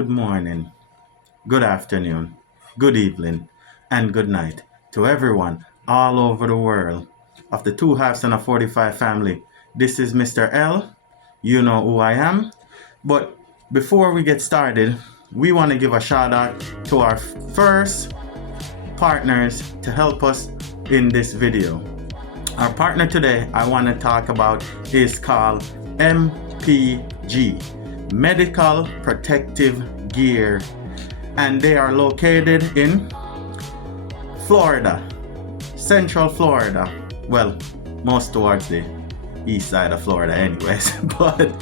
good morning, good afternoon, good evening, and good night to everyone all over the world of the Two Halves and a 45 family. This is Mr. L. You know who I am. But before we get started, we want to give a shout out to our first partners to help us in this video. Our partner today I want to talk about is called MPG, Medical Protective Gear, and they are located in Florida, Central Florida. Well, most towards the east side of Florida anyways, but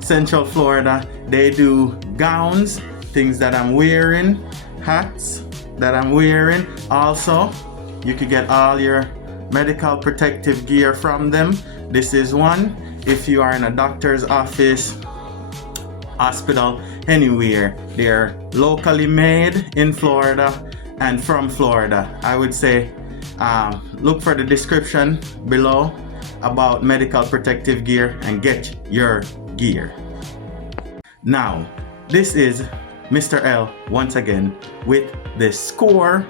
Central Florida. They do gowns, things that I'm wearing, hats that I'm wearing. Also, you could get all your medical protective gear from them. This is one. If you are in a doctor's office, hospital, anywhere, they're locally made in Florida and from Florida. I would say look for the description below about medical protective gear and get your gear. Now, this is Mr. L once again with the Score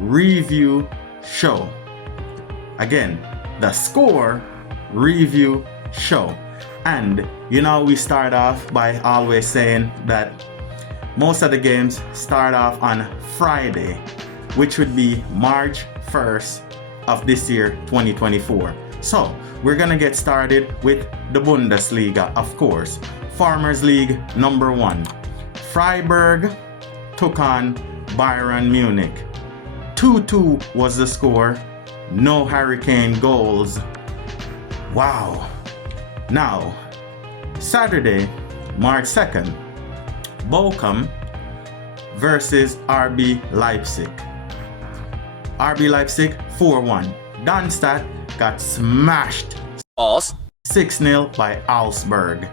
Review Show. Again, the Score Review Show. And you know, we start off by always saying that most of the games start off on Friday, which would be March 1st of this year, 2024. So we're gonna get started with the Bundesliga, of course. Farmers League number 1. Freiburg took on Bayern Munich. 2-2 was the score. No Hurricane goals. Wow. Now, Saturday, March 2nd, Bochum versus RB Leipzig. RB Leipzig 4-1. Darmstadt got smashed 6-0 by Augsburg.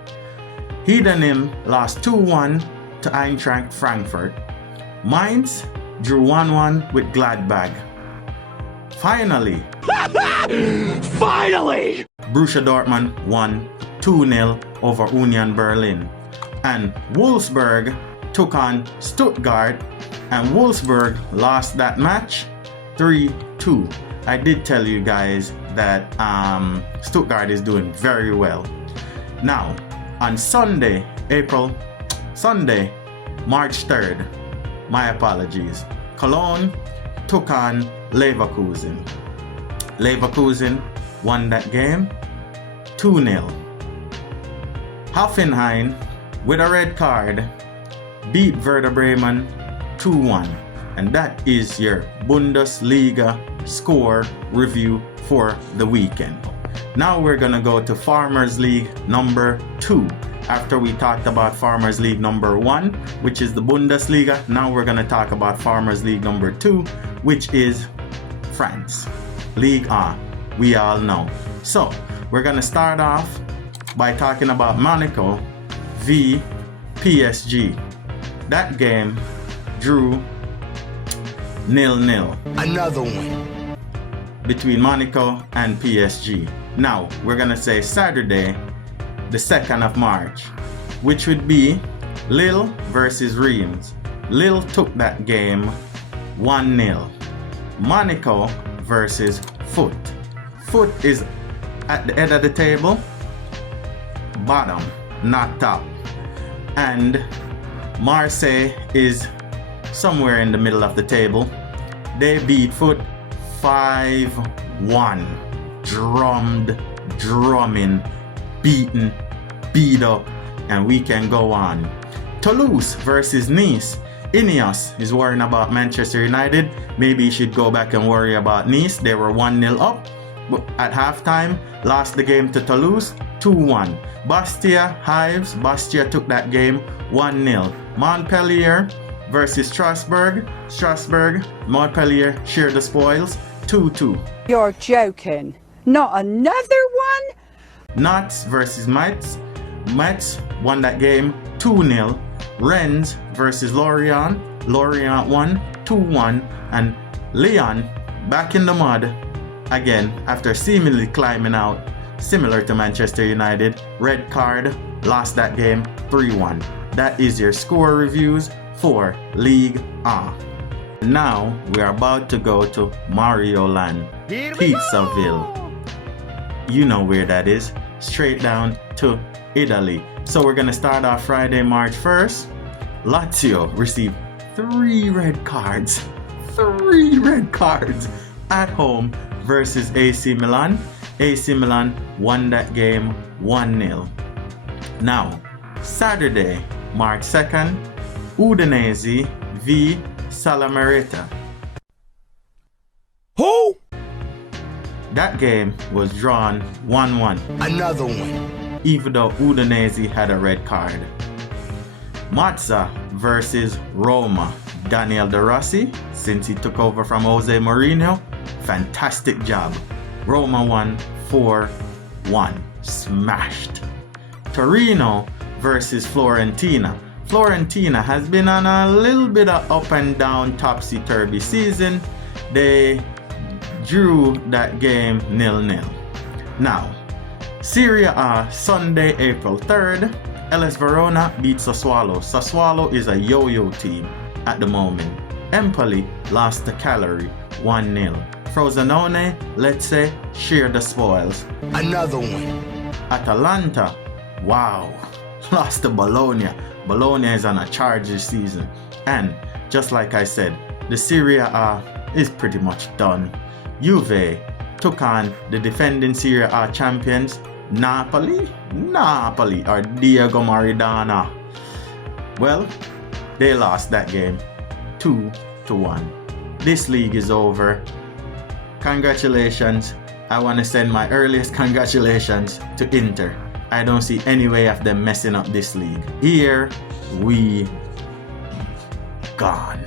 Heidenheim lost 2-1 to Eintracht Frankfurt. Mainz drew 1-1 with Gladbach. Finally, Borussia Dortmund won 2-0 over Union Berlin. And Wolfsburg took on Stuttgart, and Wolfsburg lost that match 3-2. I did tell you guys that Stuttgart is doing very well. Now, on Sunday, March 3rd, my apologies, Cologne took on Leverkusen. Leverkusen won that game 2-0. Hoffenheim, with a red card, beat Werder Bremen 2-1. And that is your Bundesliga score review for the weekend. Now we're gonna go to Farmers League number 2. After we talked about Farmers League number 1, which is the Bundesliga, now we're gonna talk about Farmers League number 2, which is France. Ligue 1, we all know. So, we're gonna start off by talking about Monaco v PSG. That game drew 0-0. Another one. Between Monaco and PSG. Now, we're gonna say Saturday, the 2nd of March, which would be Lille versus Reims. Lille took that game 1-0. Monaco versus Foot. Foot is at the head of the table, bottom, not top. And Marseille is somewhere in the middle of the table. They beat Foot 5-1. Drumming, beaten, beat up, and we can go on. Toulouse versus Nice. Ineos is worrying about Manchester United. Maybe he should go back and worry about Nice. They were 1-0 up at halftime, lost the game to Toulouse 2-1. Bastia took that game 1-0. Montpellier versus Strasbourg. Montpellier shared the spoils 2-2. You're joking. Not another one? Nantes versus Metz. Metz won that game 2-0. Rennes versus Lorient. Lorient won 2-1. And Lyon back in the mud again after seemingly climbing out, similar to Manchester United. Red card, lost that game 3-1. that is your score reviews for League A. Now we are about to go to Mario Land, Pizzaville. You know where that is, straight down to Italy. So we're gonna start off Friday, March 1st. Lazio received 3 red cards. 3 red cards at home versus AC Milan. AC Milan won that game 1-0. Now, Saturday, March 2nd, Udinese v Salernitana. Who? That game was drawn 1-1. Another one. Even though Udinese had a red card. Monza versus Roma. Daniel De Rossi, since he took over from Jose Mourinho, fantastic job. Roma won 4-1. Smashed. Torino versus Fiorentina. Fiorentina has been on a little bit of up and down topsy-turvy season. They drew that game 0-0. Now, Serie A, Sunday, April 3rd, LS Verona beat Sassuolo. Sassuolo is a yo-yo team at the moment. Empoli lost to Cagliari 1-0. Frosinone, let's say, share the spoils. Another one. Atalanta, wow, lost to Bologna. Bologna is on a charge this season. And just like I said, the Serie A is pretty much done. Juve took on the defending Serie A champions, Napoli, or Diego Maradona. Well, they lost that game 2-1. This league is over. Congratulations. I want to send my earliest congratulations to Inter. I don't see any way of them messing up this league. Here we gone.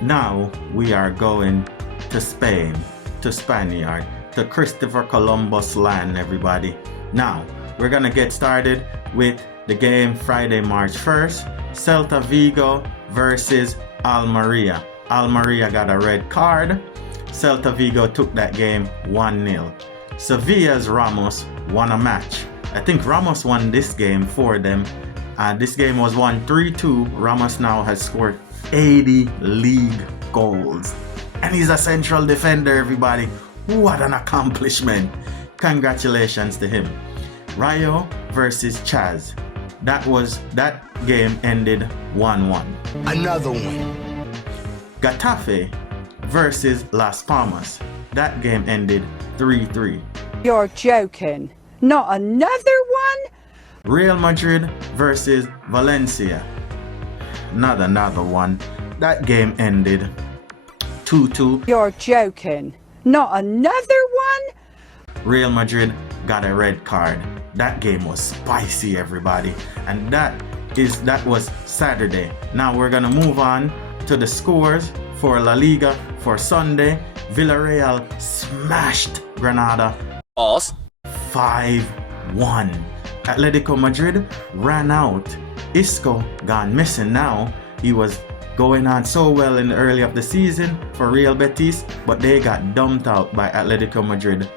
Now we are going to Spain, to Spaniard, to Christopher Columbus land, everybody. Now we're gonna get started with the game Friday, March 1st. Celta Vigo versus Almeria. Almeria got a red card. Celta Vigo took that game 1-0. Sevilla's Ramos won a match. I think Ramos won this game for them. This game was won 3-2. Ramos now has scored 80 league goals. And he's a central defender, everybody. What an accomplishment. Congratulations to him. Rayo versus Chaz. That game ended 1-1. Another one. Getafe versus Las Palmas. That game ended 3-3. You're joking. Not another one? Real Madrid versus Valencia. Not another one. That game ended 2-2. You're joking. Not another one? Real Madrid got a red card. That game was spicy, everybody. And that was Saturday. Now we're gonna move on to the scores for La Liga for Sunday. Villarreal smashed Granada 5-1. Atletico Madrid ran out. Isco gone missing now. He was going on so well in the early of the season for Real Betis, but they got dumped out by Atletico Madrid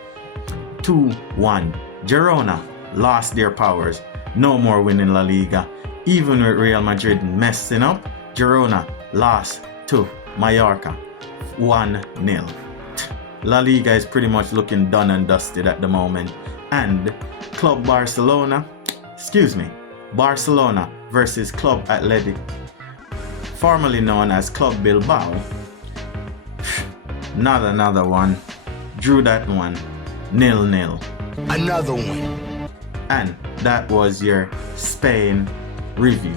2-1. Girona lost their powers. No more winning La Liga. Even with Real Madrid messing up, Girona lost to Mallorca 1-0. La Liga is pretty much looking done and dusted at the moment. And Barcelona versus Club Athletic, formerly known as Club Bilbao. Not another one. Drew that one 0-0. Another one. And that was your Spain review.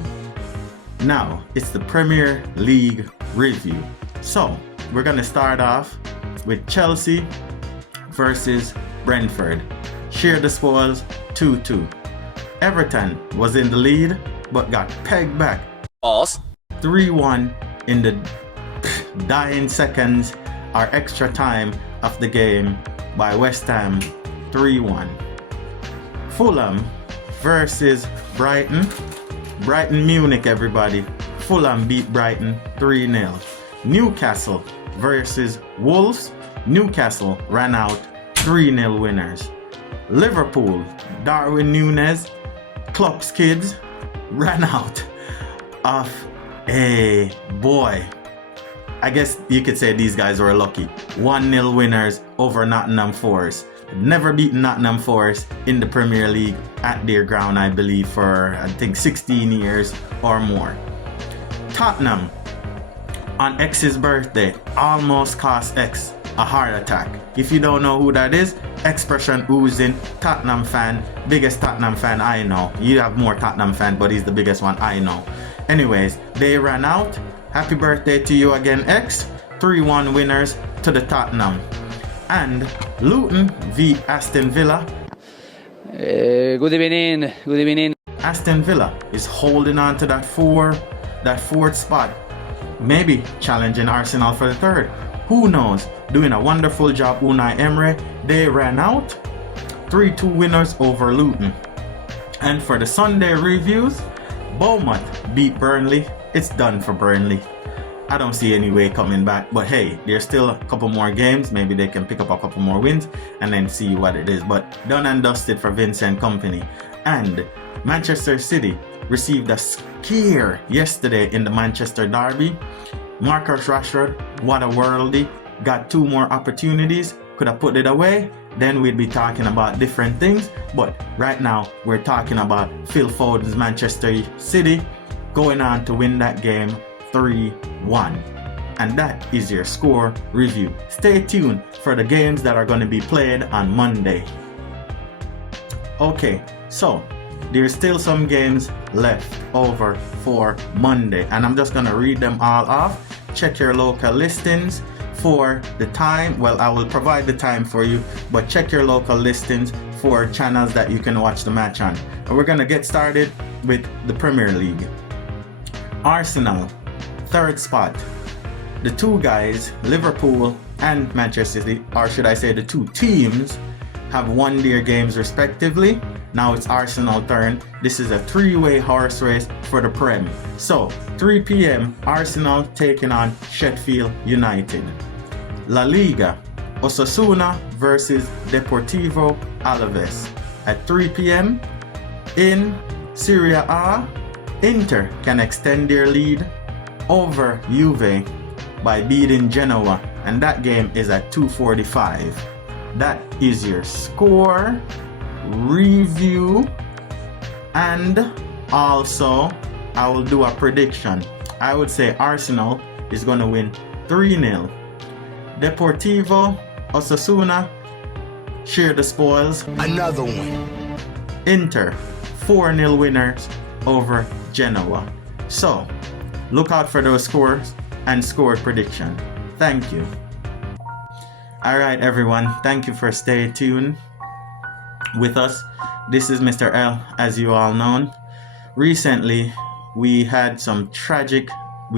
Now it's the Premier League review. So we're gonna start off with Chelsea versus Brentford. Share the spoils 2-2. Everton was in the lead but got pegged back 3-1 in the dying seconds or extra time of the game by West Ham 3-1. Fulham versus Brighton. Brighton Munich, everybody. Fulham beat Brighton 3-0. Newcastle versus Wolves. Newcastle ran out 3-0 winners. Liverpool, Darwin Núñez, Klopp's kids ran out of a boy. I guess you could say these guys were lucky. 1-0 winners over Nottingham Forest. Never beaten Nottingham Forest in the Premier League at their ground, I believe, for I think 16 years or more. Tottenham, on X's birthday, almost cost X a heart attack. If you don't know who that is, expression oozing, Tottenham fan, biggest Tottenham fan I know. You have more Tottenham fan, but he's the biggest one I know. Anyways, they ran out. Happy birthday to you again, X. 3-1 winners to the Tottenham. And Luton v Aston Villa. Good evening. Good evening. Aston Villa is holding on to that fourth spot. Maybe challenging Arsenal for the third. Who knows? Doing a wonderful job, Unai Emery. They ran out. 3-2 winners over Luton. And for the Sunday reviews, Bournemouth beat Burnley. It's done for Burnley. I don't see any way coming back, but hey, there's still a couple more games. Maybe they can pick up a couple more wins and then see what it is. But done and dusted for Vincent Kompany. And Manchester City received a scare yesterday in the Manchester derby. Marcus Rashford, what a worldie. Got 2 more opportunities. Could have put it away. Then we'd be talking about different things. But right now, we're talking about Phil Foden's Manchester City going on to win that game 3-1. And that is your score review. Stay tuned for the games that are going to be played on Monday. Okay, so there's still some games left over for Monday, and I'm just going to read them all off. Check your local listings for the time. Well, I will provide the time for you, but check your local listings for channels that you can watch the match on. And we're going to get started with the Premier League. Arsenal, 3rd spot. The 2 guys, Liverpool and Manchester City, or should I say the 2 teams, have won their games respectively. Now it's Arsenal turn. This is a 3-way horse race for the Prem. So 3 p.m. Arsenal taking on Sheffield United. La Liga, Osasuna versus Deportivo Alaves at 3 p.m. In Serie A, Inter can extend their lead over Juve by beating Genoa, and that game is at 2:45. That is your score review, and also I will do a prediction. I would say Arsenal is going to win 3-0. Deportivo, Osasuna share the spoils. Another one. Inter 4-0 winners over Genoa. So look out for those scores and score prediction. Thank you. Alright everyone, thank you for staying tuned with us. This is Mr. L, as you all know. Recently we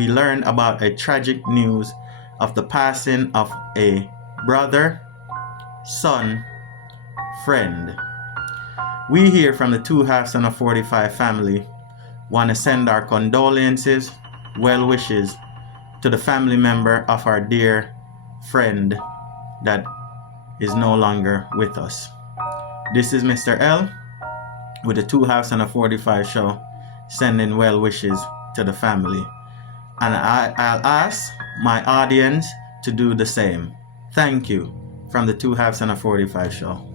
learned about a tragic news of the passing of a brother, son, friend. We here from the 2 halves and a 45 family want to send our condolences, well wishes to the family member of our dear friend that is no longer with us. This is Mr. L with the 2 halves and a 45 show, sending well wishes to the family. And I'll ask my audience to do the same. Thank you from the 2 halves and a 45 show.